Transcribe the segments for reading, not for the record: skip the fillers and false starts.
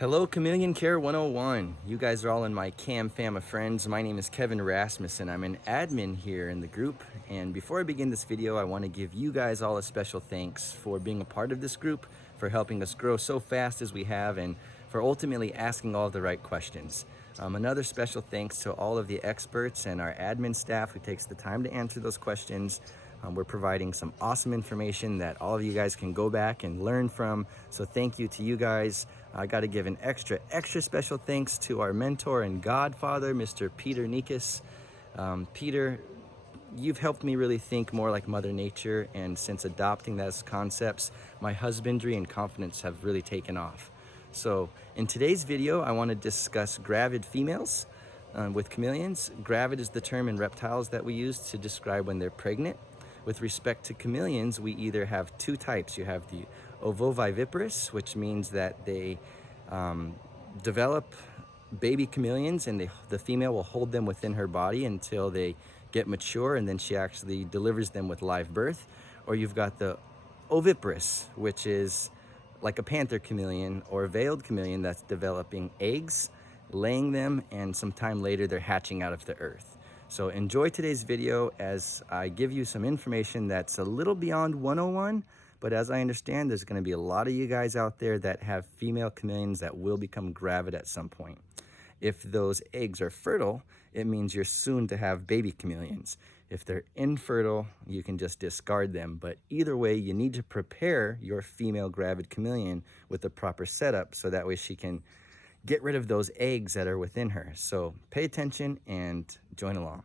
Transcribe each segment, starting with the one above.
Hello, Chameleon Care 101. You guys are all in my cam fam of friends. My name is Kevin Rasmussen. I'm an admin here in the group. And before I begin this video, I want to give you guys all a special thanks for being a part of this group, for helping us grow so fast as we have, and for ultimately asking all the right questions. Another special thanks to all of the experts and our admin staff who takes the time to answer those questions. We're providing some awesome information that all of you guys can go back and learn from. So thank you to you guys. I got to give an extra special thanks to our mentor and godfather, Mr. Peter Nikas. Peter, you've helped me really think more like Mother Nature, and since adopting those concepts, my husbandry and confidence have really taken off. So in today's video, I want to discuss gravid females with chameleons. Gravid is the term in reptiles that we use to describe when they're pregnant. With respect to chameleons, we either have two types. You have the ovoviviparous, which means that they develop baby chameleons, and the female will hold them within her body until they get mature, and then she actually delivers them with live birth. Or you've got the oviparous, which is like a panther chameleon or a veiled chameleon that's developing eggs, laying them, and some time later they're hatching out of the earth. So enjoy today's video as I give you some information that's a little beyond 101, but as I understand, there's going to be a lot of you guys out there that have female chameleons that will become gravid at some point. If those eggs are fertile, it means you're soon to have baby chameleons. If they're infertile, you can just discard them. But either way, you need to prepare your female gravid chameleon with the proper setup so that way she can get rid of those eggs that are within her. So pay attention and join along.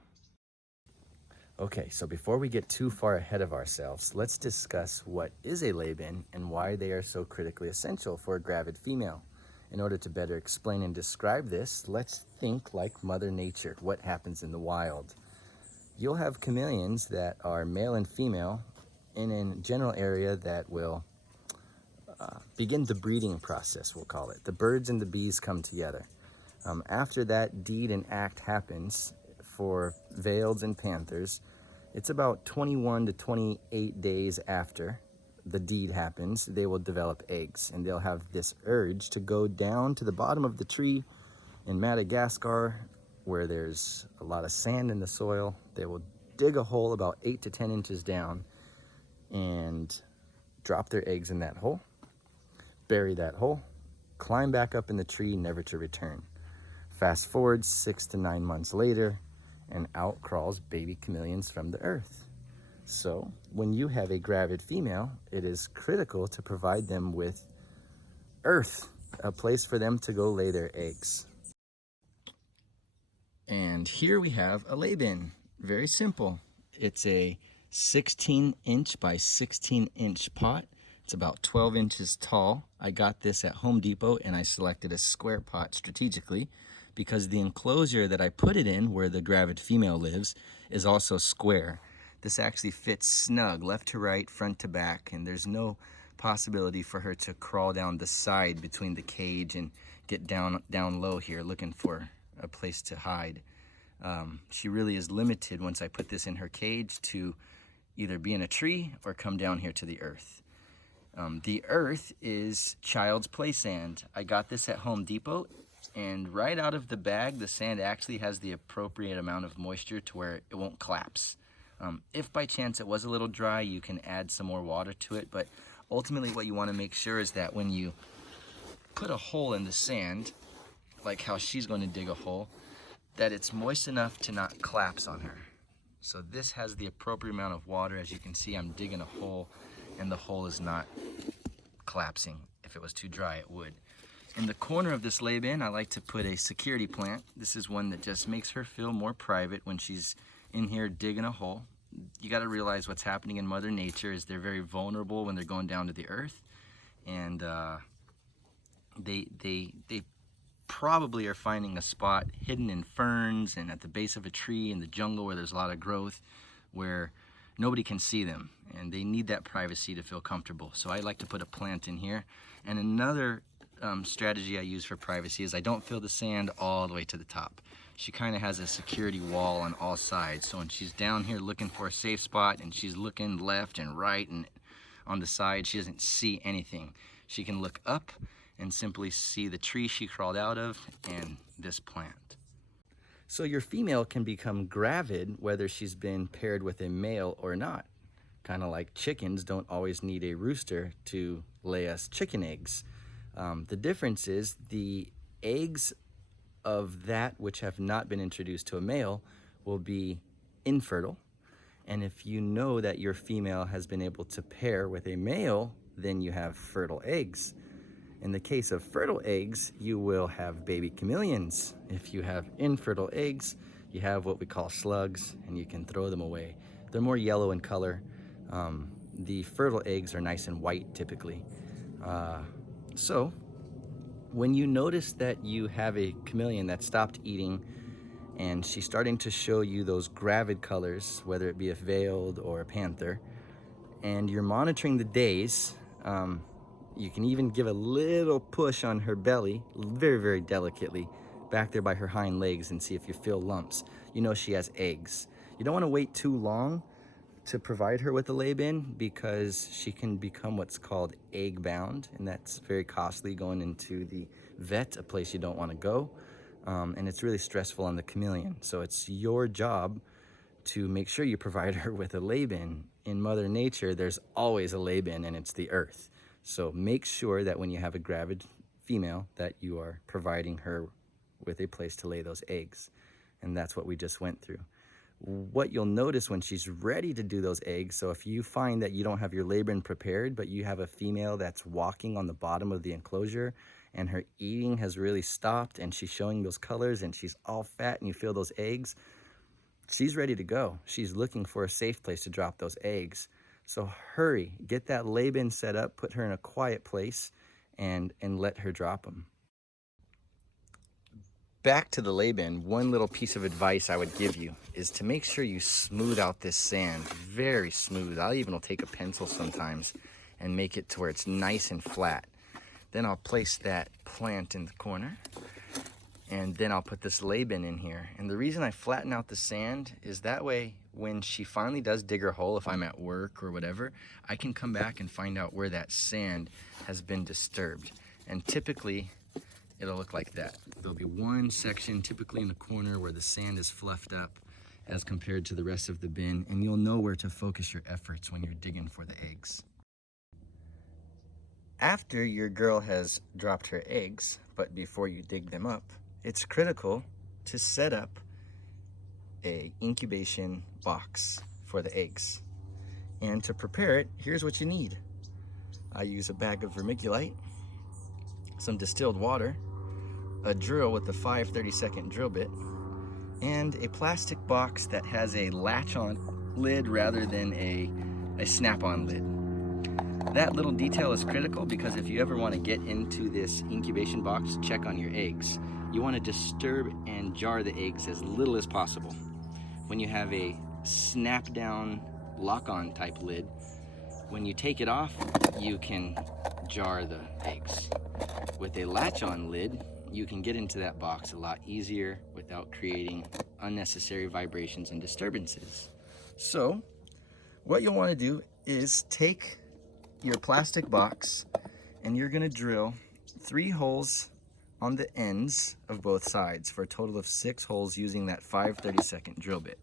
Okay, so before we get too far ahead of ourselves, let's discuss what is a lay-bin and why they are so critically essential for a gravid female. In order to better explain and describe this, let's think like Mother Nature, what happens in the wild. You'll have chameleons that are male and female in a general area that will begin the breeding process, we'll call it. The birds and the bees come together. After that deed and act happens, for veileds and panthers, it's about 21 to 28 days after the deed happens, they will develop eggs, and they'll have this urge to go down to the bottom of the tree in Madagascar, where there's a lot of sand in the soil. They will dig a hole about 8 to 10 inches down and drop their eggs in that hole, bury that hole, climb back up in the tree, never to return. Fast forward 6 to 9 months later, and out crawls baby chameleons from the earth. So when you have a gravid female, it is critical to provide them with earth, a place for them to go lay their eggs. And here we have a lay-bin. Very simple. It's a 16-inch by 16-inch pot. It's about 12 inches tall. I got this at Home Depot, and I selected a square pot strategically because the enclosure that I put it in, where the gravid female lives, is also square. This actually fits snug, left to right, front to back, and there's no possibility for her to crawl down the side between the cage and get down low here looking for a place to hide. She really is limited once I put this in her cage to either be in a tree or come down here to the earth. The earth is child's play sand. I got this at Home Depot, and right out of the bag, the sand actually has the appropriate amount of moisture to where it won't collapse. If by chance it was a little dry, you can add some more water to it, but ultimately what you want to make sure is that when you put a hole in the sand, like how she's going to dig a hole, that it's moist enough to not collapse on her. So this has the appropriate amount of water. As you can see, I'm digging a hole, and the hole is not collapsing. If it was too dry, it would. In the corner of this lay-bin, I like to put a security plant. This is one that just makes her feel more private when she's in here digging a hole. You got to realize what's happening in Mother Nature is they're very vulnerable when they're going down to the earth, and they probably are finding a spot hidden in ferns and at the base of a tree in the jungle where there's a lot of growth, where nobody can see them, and they need that privacy to feel comfortable. So I like to put a plant in here. And another strategy I use for privacy is I don't fill the sand all the way to the top. She kind of has a security wall on all sides. So when she's down here looking for a safe spot and she's looking left and right and on the side, she doesn't see anything. She can look up and simply see the tree she crawled out of and this plant. So your female can become gravid whether she's been paired with a male or not. Kind of like chickens don't always need a rooster to lay us chicken eggs. The difference is the eggs of that which have not been introduced to a male will be infertile. And if you know that your female has been able to pair with a male, then you have fertile eggs. In the case of fertile eggs, you will have baby chameleons. If you have infertile eggs, you have what we call slugs, and you can throw them away. They're more yellow in color. The fertile eggs are nice and white typically. So when you notice that you have a chameleon that stopped eating and she's starting to show you those gravid colors, whether it be a veiled or a panther, and you're monitoring the days, you can even give a little push on her belly, very, very delicately, back there by her hind legs, and see if you feel lumps. You know she has eggs. You don't want to wait too long to provide her with a lay-bin because she can become what's called egg bound, and that's very costly going into the vet, a place you don't want to go. And it's really stressful on the chameleon. So it's your job to make sure you provide her with a lay-bin. In Mother Nature, there's always a lay-bin, and it's the earth. So make sure that when you have a gravid female that you are providing her with a place to lay those eggs. And that's what we just went through. What you'll notice when she's ready to do those eggs, so if you find that you don't have your lay-bin prepared, but you have a female that's walking on the bottom of the enclosure and her eating has really stopped and she's showing those colors and she's all fat and you feel those eggs, she's ready to go. She's looking for a safe place to drop those eggs. So hurry, get that lay-bin set up, put her in a quiet place, and let her drop them. Back to the lay-bin, one little piece of advice I would give you is to make sure you smooth out this sand, very smooth. I even will take a pencil sometimes and make it to where it's nice and flat. Then I'll place that plant in the corner, and then I'll put this lay-bin in here. And the reason I flatten out the sand is that way when she finally does dig her hole, if I'm at work or whatever, I can come back and find out where that sand has been disturbed. And typically, it'll look like that. There'll be one section typically in the corner where the sand is fluffed up as compared to the rest of the bin, and you'll know where to focus your efforts when you're digging for the eggs. After your girl has dropped her eggs, but before you dig them up, it's critical to set up a incubation box for the eggs. And to prepare it, here's what you need. I use a bag of vermiculite, some distilled water, a drill with a 5/32 drill bit, and a plastic box that has a latch-on lid rather than a snap-on lid. That little detail is critical because if you ever want to get into this incubation box, check on your eggs. You want to disturb and jar the eggs as little as possible. When you have a snap-down lock-on type lid, when you take it off, you can jar the eggs. With a latch-on lid, you can get into that box a lot easier without creating unnecessary vibrations and disturbances. So, what you'll want to do is take your plastic box and you're going to drill 3 holes on the ends of both sides for a total of 6 holes using that 5/32 drill bit.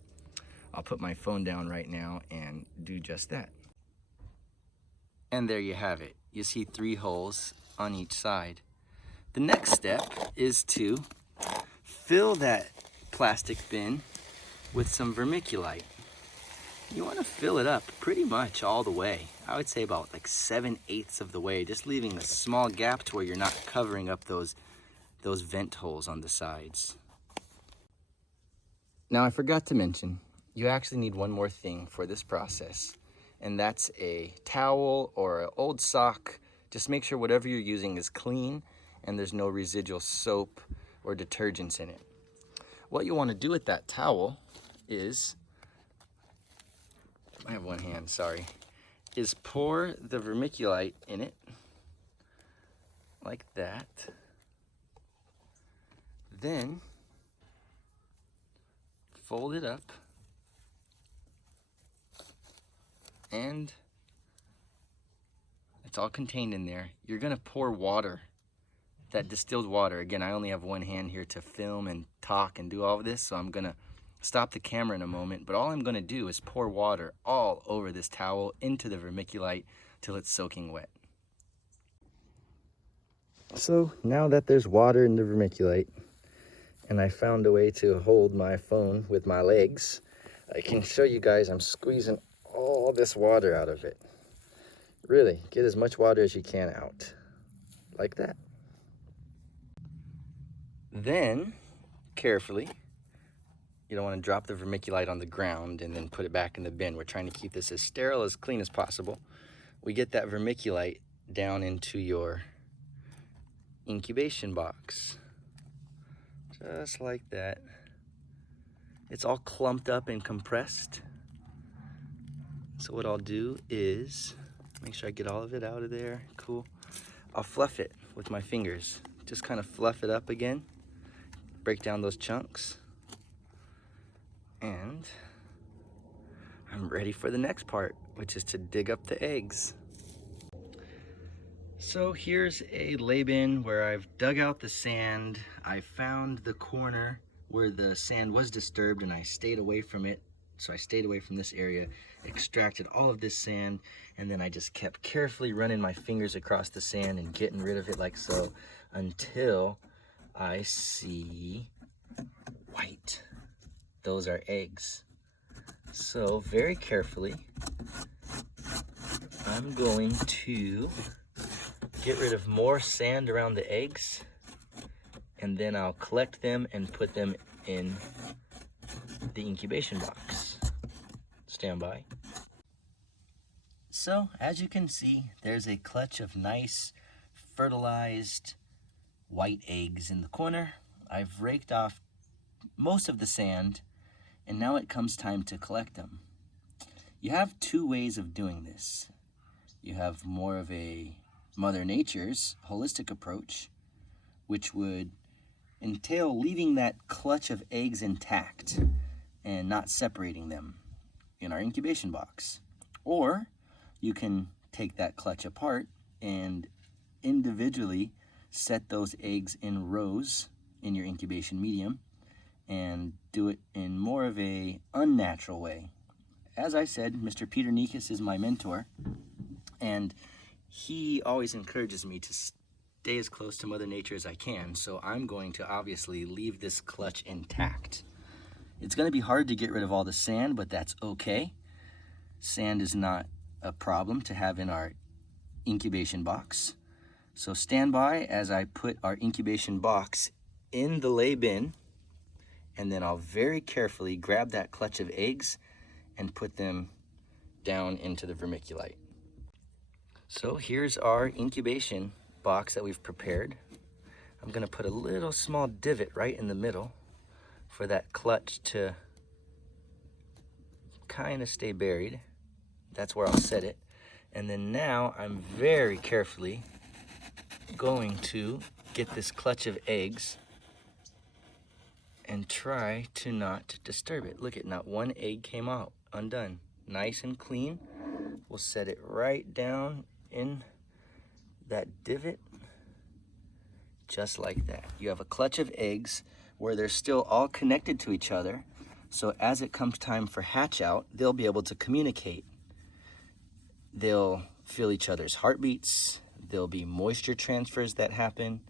I'll put my phone down right now and do just that. And there you have it. You see 3 holes on each side. The next step is to fill that plastic bin with some vermiculite. You want to fill it up pretty much all the way. I would say about like 7/8 of the way, just leaving a small gap to where you're not covering up those vent holes on the sides. Now I forgot to mention, you actually need one more thing for this process, and that's a towel or an old sock. Just make sure whatever you're using is clean and there's no residual soap or detergents in it. What you want to do with that towel is, I have one hand, sorry, is pour the vermiculite in it, like that. Then fold it up and it's all contained in there. You're gonna pour water that distilled water. Again, I only have one hand here to film and talk and do all of this, so I'm gonna stop the camera in a moment, but all I'm gonna do is pour water all over this towel into the vermiculite till it's soaking wet. So now that there's water in the vermiculite, and I found a way to hold my phone with my legs, I can show you guys I'm squeezing all this water out of it. Really, get as much water as you can out, like that. Then, carefully, you don't want to drop the vermiculite on the ground and then put it back in the bin. We're trying to keep this as sterile, as clean as possible. We get that vermiculite down into your incubation box, just like that. It's all clumped up and compressed. So what I'll do is make sure I get all of it out of there. Cool. I'll fluff it with my fingers. Just kind of fluff it up again. Break down those chunks. And I'm ready for the next part, which is to dig up the eggs. So here's a lay bin where I've dug out the sand. I found the corner where the sand was disturbed and I stayed away from it. So I stayed away from this area, extracted all of this sand, and then I just kept carefully running my fingers across the sand and getting rid of it like so until I see white. Those are eggs. So very carefully, I'm going to get rid of more sand around the eggs, and then I'll collect them and put them in the incubation box. Stand by. So as you can see, there's a clutch of nice fertilized white eggs in the corner. I've raked off most of the sand, and now it comes time to collect them. You have two ways of doing this. You have more of a Mother Nature's holistic approach, which would entail leaving that clutch of eggs intact and not separating them in our incubation box. Or you can take that clutch apart and individually set those eggs in rows in your incubation medium and do it in more of a unnatural way. As I said, Mr. Peter Nikas is my mentor, and he always encourages me to stay as close to Mother Nature as I can, so I'm going to obviously leave this clutch intact. It's going to be hard to get rid of all the sand, but that's okay. Sand is not a problem to have in our incubation box. So stand by as I put our incubation box in the lay bin, and then I'll very carefully grab that clutch of eggs and put them down into the vermiculite. So here's our incubation box that we've prepared. I'm gonna put a little small divot right in the middle for that clutch to kind of stay buried. That's where I'll set it. And then now I'm very carefully going to get this clutch of eggs and try to not disturb it. Look at, not one egg came out undone. Nice and clean. We'll set it right down in that divot, just like that. You have a clutch of eggs where they're still all connected to each other, so as it comes time for hatch out, they'll be able to communicate. They'll feel each other's heartbeats, there'll be moisture transfers that happen,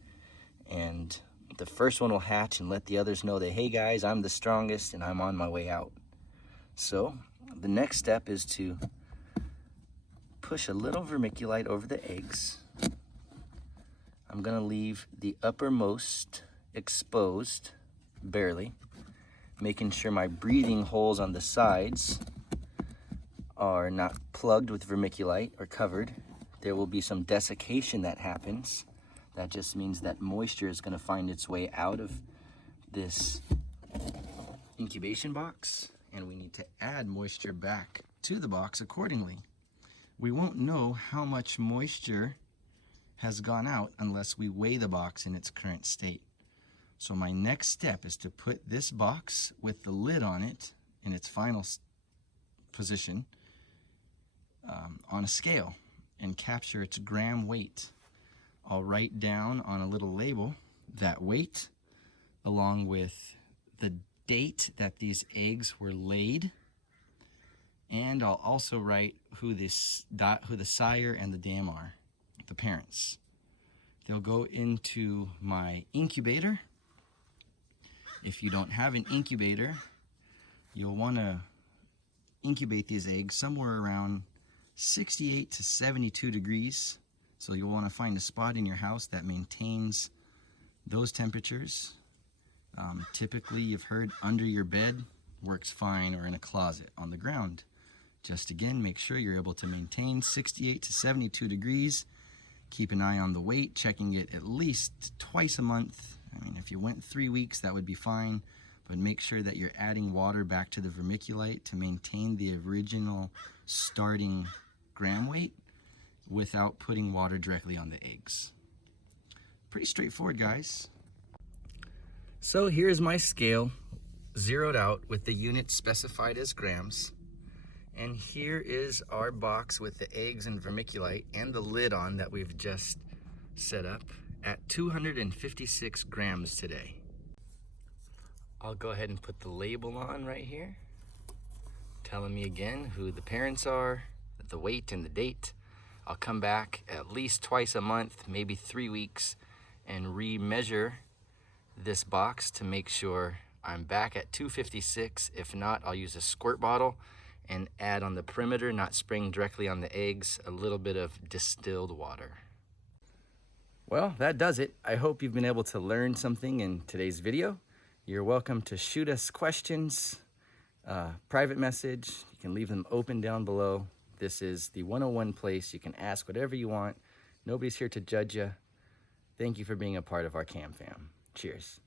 and the first one will hatch and let the others know that, hey guys, I'm the strongest and I'm on my way out. So the next step is to push a little vermiculite over the eggs. I'm gonna leave the uppermost exposed, barely, making sure my breathing holes on the sides are not plugged with vermiculite or covered. There will be some desiccation that happens. That just means that moisture is gonna find its way out of this incubation box, and we need to add moisture back to the box accordingly. We won't know how much moisture has gone out unless we weigh the box in its current state. So my next step is to put this box with the lid on it in its final position on a scale and capture its gram weight. I'll write down on a little label that weight along with the date that these eggs were laid, and I'll also write who the sire and the dam are, the parents. They'll go into my incubator. If you don't have an incubator, you'll want to incubate these eggs somewhere around 68 to 72 degrees. So you'll want to find a spot in your house that maintains those temperatures. Typically, you've heard under your bed works fine, or in a closet on the ground. Just again, make sure you're able to maintain 68 to 72 degrees. Keep an eye on the weight, checking it at least twice a month. I mean, if you went 3 weeks, that would be fine, but make sure that you're adding water back to the vermiculite to maintain the original starting gram weight without putting water directly on the eggs. Pretty straightforward, guys. So here's my scale, zeroed out with the units specified as grams. And here is our box with the eggs and vermiculite and the lid on that we've just set up at 256 grams today. I'll go ahead and put the label on right here, telling me again who the parents are, the weight and the date. I'll come back at least twice a month, maybe 3 weeks, and re-measure this box to make sure I'm back at 256. If not, I'll use a squirt bottle and add on the perimeter, not spraying directly on the eggs, a little bit of distilled water. Well, that does it. I hope you've been able to learn something in today's video. You're welcome to shoot us questions, private message. You can leave them open down below. This is the 101 place. You can ask whatever you want. Nobody's here to judge you. Thank you for being a part of our Cam fam. Cheers.